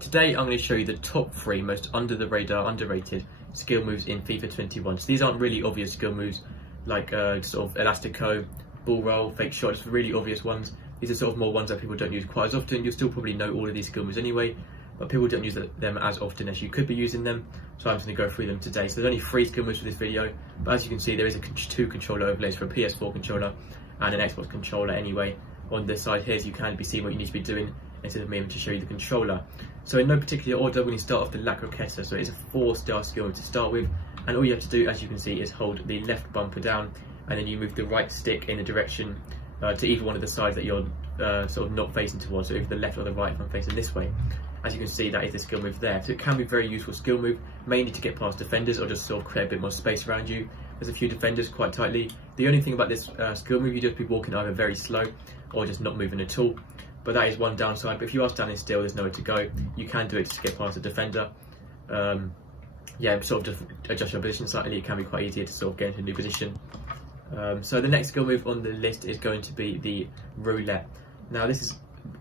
Today I'm going to show you the top 3 most under the radar, underrated skill moves in FIFA 21. So these aren't really obvious skill moves like sort of elastico, ball roll, fake shot, just really obvious ones. These are sort of more ones that people don't use quite as often. You'll still probably know all of these skill moves anyway, but people don't use them as often as you could be using them. So I'm just going to go through them today. So there's only 3 skill moves for this video, but as you can see there is 2 controller overlays for a PS4 controller and an Xbox controller anyway. On this side here, so you can be seeing what you need to be doing instead of me having to show you the controller. So in no particular order, we're going to start off the La Croqueta. So it's a 4-star skill to start with, and all you have to do, as you can see, is hold the left bumper down, and then you move the right stick in the direction to either one of the sides that you're sort of not facing towards, so either the left or the right if I'm facing this way. As you can see, that is the skill move there. So it can be a very useful skill move, mainly to get past defenders or just sort of create a bit more space around you. There's a few defenders quite tightly. The only thing about this skill move, you just be walking either very slow or just not moving at all. But that is one downside. But if you are standing still, there's nowhere to go. You can do it to get past a defender. Yeah, sort of just adjust your position slightly. It can be quite easier to sort of get into a new position. So the next skill move on the list is going to be the roulette. Now this is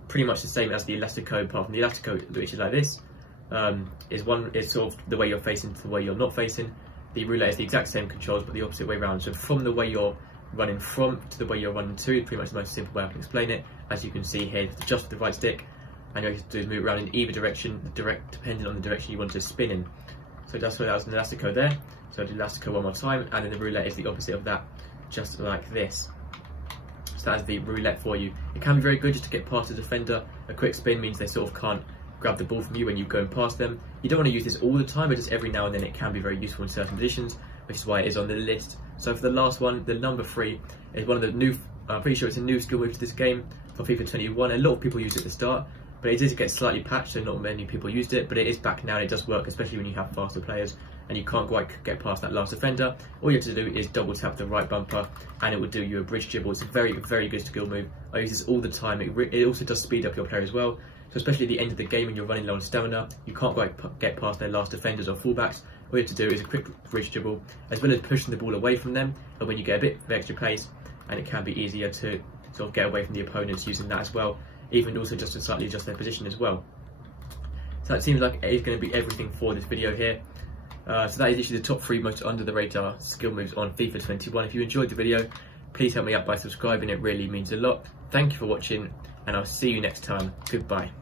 pretty much the same as the elastico, apart from the elastico, which is like this, is sort of the way you're facing to the way you're not facing. The roulette is the exact same controls, but the opposite way around. So from the way you're running from to the way you're running to, pretty much the most simple way I can explain it. As you can see here, just the right stick, and you have to do is move around in either direction, depending on the direction you want to spin in. So that's what that was an elastico there. So I'll do elastico one more time, and then the roulette is the opposite of that, just like this. So that's the roulette for you. It can be very good just to get past the defender. A quick spin means they sort of can't grab the ball from you when you're going past them. You don't want to use this all the time, but just every now and then it can be very useful in certain positions, which is why it is on the list. So for the last one, the number 3 is one of the new, I'm pretty sure it's a new skill move to this game for FIFA 21. A lot of people use it at the start, but it does get slightly patched, so not many people used it, but it is back now and it does work, especially when you have faster players and you can't quite get past that last defender. All you have to do is double tap the right bumper and it will do you a bridge dribble. It's a very, very good skill move. I use this all the time. It also does speed up your player as well. So especially at the end of the game when you're running low on stamina, you can't quite get past their last defenders or fullbacks. All you have to do is a quick bridge dribble, as well as pushing the ball away from them, and when you get a bit of extra pace, and it can be easier to sort of get away from the opponents using that as well, even also just to slightly adjust their position as well. So that seems like it is going to be everything for this video here. So that is literally the top 3 most under the radar skill moves on FIFA 21. If you enjoyed the video, please help me out by subscribing, it really means a lot. Thank you for watching, and I'll see you next time. Goodbye.